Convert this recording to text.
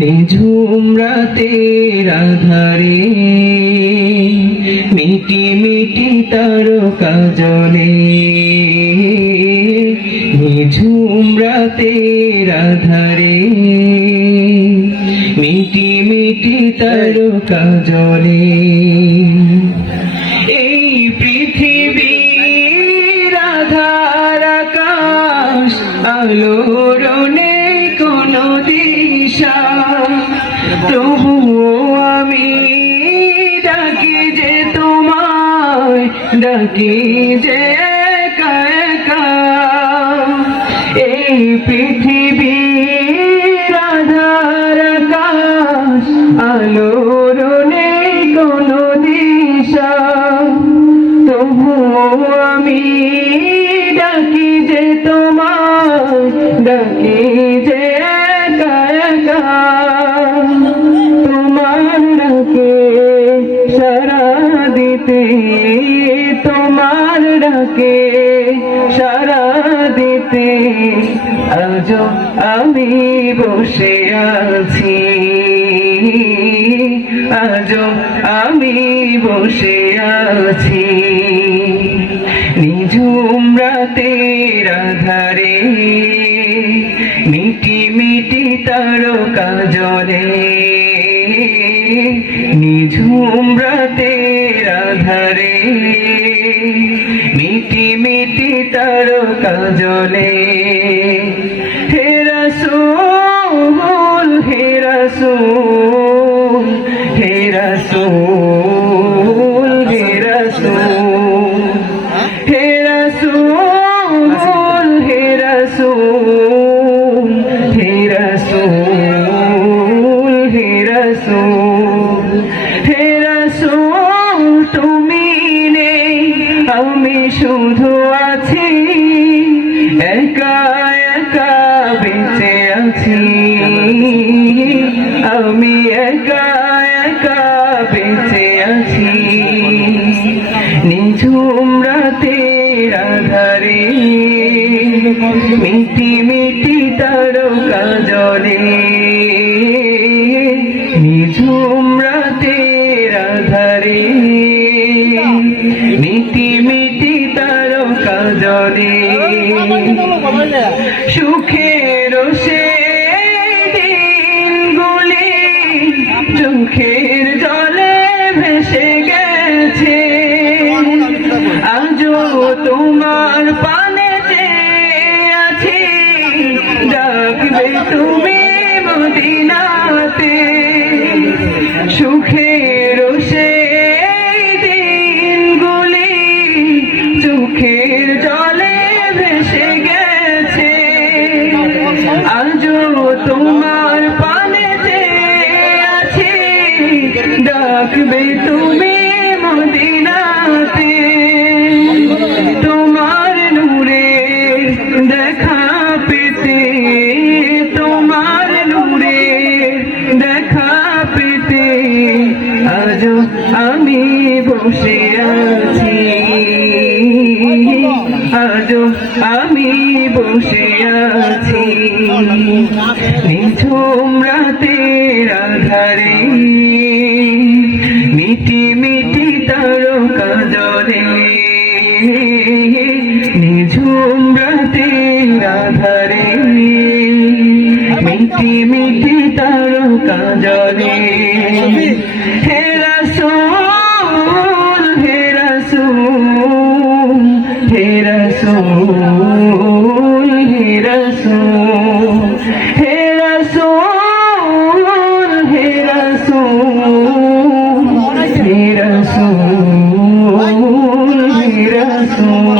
নিঝুম রাতের আধারে মিটি মিটি তারকা জ্বলে, নিঝুম রাতের আধারে মিটি মিটি তারকা জ্বলে। এই পৃথিবীর আধার আকাশ আলোর নেই কোনো দিশা, তবুও আমি ডাকি যে তোমায়, ডাকি যে একা একা। এই পৃথিবীর আধার আকাশ আলোর নেই কোনো দিশা, তবুও আমি ডাকি যে তোমায়, ডাকি যে একা একা। তোমার ডাকে সাড়া দিতে, তোমার ডাকে সাড়া দিতে আজও আমি বসে আছি, আজও আমি বসে আছি। নিঝুম রাতের আধারে মিটি মিটি তারকা জ্বলে, নিঝুম রাতের আধারে মিটি মিটি তারকা জ্বলে। হে রাসূল, হে রাসূল, হে রাসূল, হে রাসূল, হে রাসূল, হে রাসূল, হে রাসূল, হে রাসূল, হে রাসূল। তুমি নেই আমি শুধু আছি, একা একা বেঁচে আছি, আমি একা একা বেঁচে আছি। নিঝুম রাতের আধারে মিটি মিটি তারকা জ্বলে, নিঝুম রাতের আধারে মিটি মিটি তারকা জ্বলে। সুখের সেই দিনগুলি চোখের জলে ভেসে গেছে, আজও তোমার পানে চেয়ে আছি, ডাকবে তুমি মদিনাতে। সুখের সেই দিনগুলি চোখের জলে ভেসে গেছে, আজও তোমার পানে চেয়ে আছি, ডাকবে তুমি মদিনাতে। তোমার নূরের দেখা পেতে, তোমার নূরের দেখা পেতে আজও আমি বসে আছি, আজও আমি বসে আছি। নিঝুম রাতের আধারে মিটি মিটি তারকা জ্বলে, নিঝুম রাতের আধারে মিটি মিটি তারকা জ্বলে। হে রাসূল, হে রাসূল, হে রাসূল, হে রাসূল, হে রাসূল, হে রাসূল, হে রাসূল, হে রাসূল।